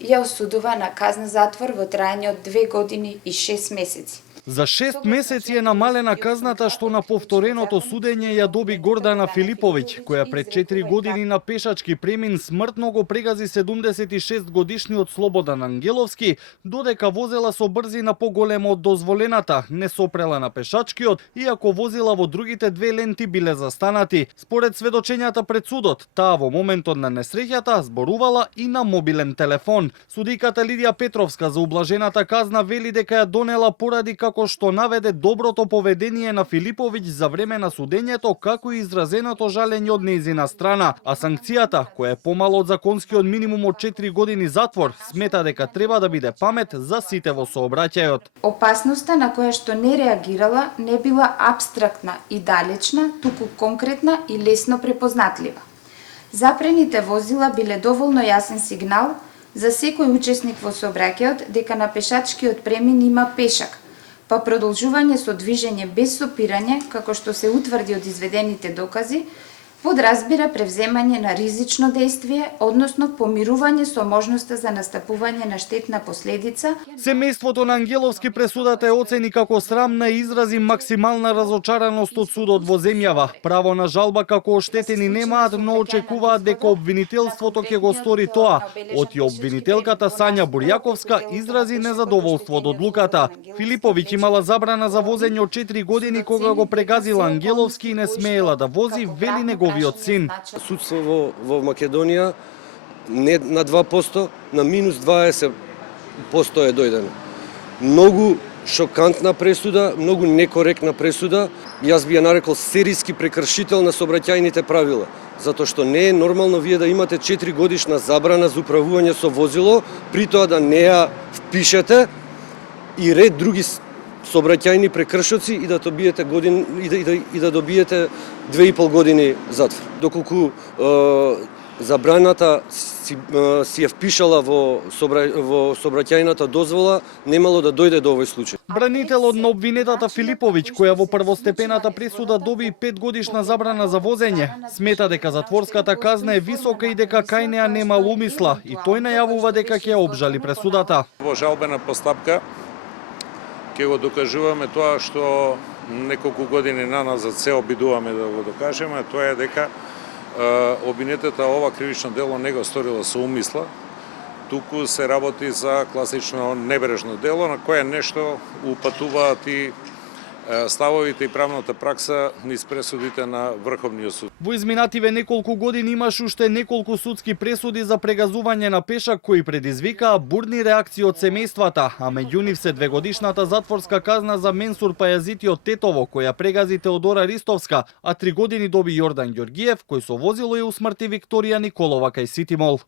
ја осудува на казна затвор во траење од 2 години и 6 месеци. За 6 месеци е намалена казната што на повтореното судење ја доби Гордана Филиповиќ, која пред 4 години на пешачки премин смртно го прегази 76 годишниот Слободан Ангеловски, додека возела со брзина поголема од дозволената, не сопрела на пешачкиот, иако возила во другите две ленти биле застанати. Според сведочењата пред судот, таа во моментот на несреќата зборувала и на мобилен телефон. Судиката Лидија Петровска за ублажената казна вели дека ја донела поради како што наведе доброто поведение на Филиповиќ за време на судењето, како и изразеното жалење од нејзина страна, а санкцијата, која е помало од законскиот минимум од 4 години затвор, смета дека треба да биде памет за сите во сообраќајот. Опасноста на која што не реагирала не била абстрактна и далечна, туку конкретна и лесно препознатлива. Запрените возила биле доволно јасен сигнал за секој учесник во сообраќајот дека на пешачкиот премин има пешак, па продолжување со движење без сопирање, како што се утврди од изведените докази, подразбира превземање на ризично дејствие, односно помирување со можноста за настапување на штетна последица. Семејството на Ангеловски пресудата е оцени како срамна и изрази максимална разочараност од судот во земјава. Право на жалба како оштетени немаат, но очекуваат дека обвинителството ќе го стори тоа. Од и обвинителката Сања Бурјаковска изрази незадоволство од одлуката. Филиповиќ имала забрана за возење од 4 години кога го прегазила Ангеловски и не смеела да вози, вели неговиот син. Судство во Македонија не на 2%, на минус 20% е дојдено. Многу шокантна пресуда, многу некоректна пресуда. Јас би ја нарекол серијски прекршител на сообраќајните правила, затоа што не е нормално вие да имате 4 годишна забрана за управување со возило, при тоа да не ја впишете и ред други сообраќајни прекршоци и да добиете добиете 2,5 години затвор. Доколку забраната си ја впишала во сообраќајната дозвола, немало да дојде до овој случај. Бранителот на обвинетата Филиповиќ, која во првостепената пресуда доби 5 годишна забрана за возење, смета дека затворската казна е висока и дека кај неа немал умисла, и тој најавува дека ќе обжали пресудата. Во жалбена постапка ќе го докажуваме тоа што неколку години наназад се обидуваме да го докажеме, тоа е дека обвинетата ова кривично дело не го сторила со умисла, туку се работи за класично небрежно дело на кое нешто упатуваат и ставовите и правната пракса низ пресудите на Врховниот суд. Во изминативе неколку години имаш уште неколку судски пресуди за прегазување на пешак кои предизвикаа бурни реакции од семејствата, а меѓу нив се 2-годишната затворска казна за Менсур Пајазити од Тетово, која прегази Теодора Ристовска, а 3 години доби Јордан Ѓоргиев, кој со возило ја усмрти Викторија Николова кај Ситимол.